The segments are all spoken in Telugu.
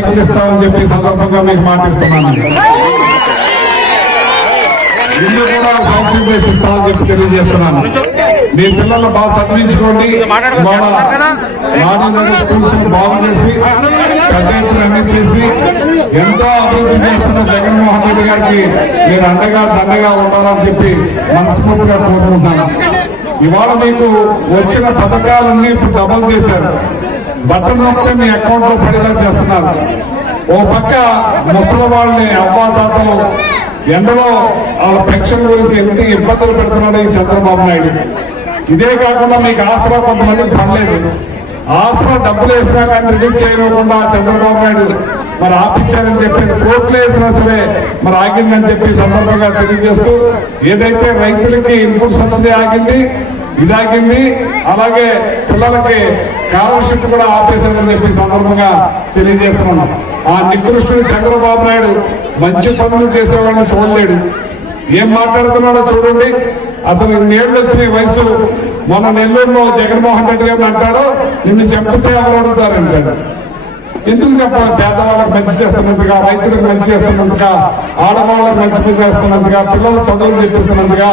సైకిల్ ఇస్తామని చెప్పి సందర్భంగా మీకు మాటిస్తున్నాను ఇల్లు కూడా శాంక్షన్ చేసి ఇస్తామని చెప్పి తెలియజేస్తున్నాను. మీ పిల్లలు బాగా చదివించుకోండి. స్కూల్స్ బాగు చేసి అన్ని చేసి ఎంతో అభివృద్ధి చేస్తున్న జగన్మోహన్ రెడ్డి గారికి మీరు అండగా దండగా ఉండాలని చెప్పి మనస్ఫూర్తిగా కోరుకుంటున్నాను. ఇవాళ మీకు వచ్చిన పథకాలన్నీ ఇప్పుడు డబల్ చేశారు. బట్టలు నొక్కితే మీ అకౌంట్లో పడేలా చేస్తున్నారు. ఓ పక్క ముసలి వాళ్ళని అవ్వాతాతలు ఎండలో వాళ్ళ పెన్షన్ గురించి ఎన్ని ఇబ్బందులు పెడుతున్నాడు ఈ చంద్రబాబు నాయుడు? ఇదే కాకుండా మీకు ఆసరా కొంతమంది పడలేదు. ఆసరా డబ్బులు వేసినా కానీ రిలీజ్ చేయకుండా చంద్రబాబు నాయుడు మరి ఆపించారని చెప్పి కోర్టులు వేసినా సరే మరి ఆగిందని చెప్పి సందర్భంగా తెలియజేస్తూ ఏదైతే రైతులకి ఇన్పుట్ సబ్సిడీ ఆగింది ఇది ఆగింది అలాగే పిల్లలకి స్కాలర్షిప్ కూడా ఆపేశారని చెప్పి సందర్భంగా తెలియజేస్తున్నాం ఆ నికృష్ణుడు చంద్రబాబు నాయుడు మంచి పనులు చేసేవాడిని చూడలేడు. ఏం మాట్లాడుతున్నాడో చూడండి. అతను నేళ్ళు వచ్చిన ఈ వయసు మొన్న నెల్లూరులో జగన్మోహన్ రెడ్డి గారు అంటాడు నిన్ను చెప్తే ఎవరు అడుగుతారంటాడు ఎందుకు చెప్పాలి? పేదవాళ్ళకి మంచి చేస్తున్నందుగా రైతులకు మంచి చేస్తున్నందుగా ఆడవాళ్ళకి మంచి చేస్తున్నందుగా పిల్లలు చదువులు చెప్పిస్తున్నందుగా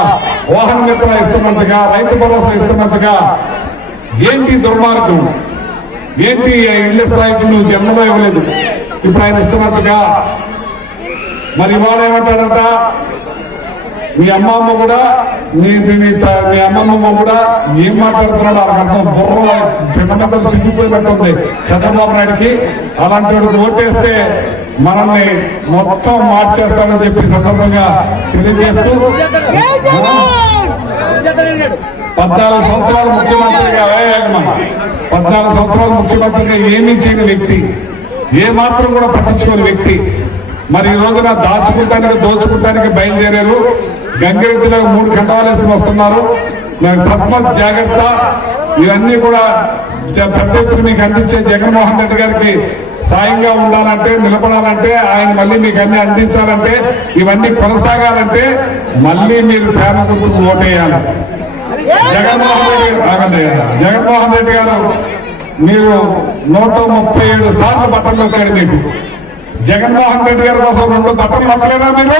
వాహన మిత్ర ఇస్తున్నందుగా రైతు భరోసా ఇస్తున్నందుగా ఏంటి దుర్మార్గం? ఏంటి ఇళ్ళ స్థాయికి నువ్వు జన్మలో ఇవ్వలేదు? ఇప్పుడు ఆయన ఇస్తున్నట్టుగా మరి వాళ్ళు ఏమంటాడంట? మీ అమ్మమ్మ కూడా మీ మీ మీ అమ్మమ్మ కూడా ఏం మాట్లాడుతున్నాడు వాళ్ళకి అర్థం బుర్ర పిల్లమందరూ చంద్రబాబు నాయుడికి అలాంటి ఓటేస్తే మనల్ని మొత్తం మార్చేస్తామని చెప్పి సందర్భంగా తెలియజేస్తూ పద్నాలుగు సంవత్సరాలు ముఖ్యమంత్రిగా పద్నాలుగు సంవత్సరాలు ముఖ్యమంత్రిగా ఏమీ చేయని వ్యక్తి ఏ మాత్రం కూడా పట్టించుకోని వ్యక్తి. మరి ఈ రోజున దాచుకుంటానికి దోచుకుంటానికి బయలుదేరారు. గంగిరెద్దులో మూడు ఖండాలేసి వస్తున్నారు. మరి తస్మత్ జాగ్రత్త. ఇవన్నీ కూడా జ- పెద్ద ఎత్తున మీకు అందించే జగన్మోహన్ రెడ్డి గారికి సాయంగా ఉండాలంటే నిలబడాలంటే ఆయన మళ్ళీ మీకు అన్ని అందించాలంటే ఇవన్నీ కొనసాగాలంటే మళ్ళీ మీరు ప్రేమ గుర్తుకు ఓటేయాలి. జగన్మోహన్ రెడ్డి ఆగండి. జగన్మోహన్ రెడ్డి గారు మీరు నూట ముప్పై ఏడు సార్లు బట్టలు నొక్కారు మీకు. జగన్మోహన్ రెడ్డి గారి కోసం రెండు బట్టలు నొక్కలేదా మీరు?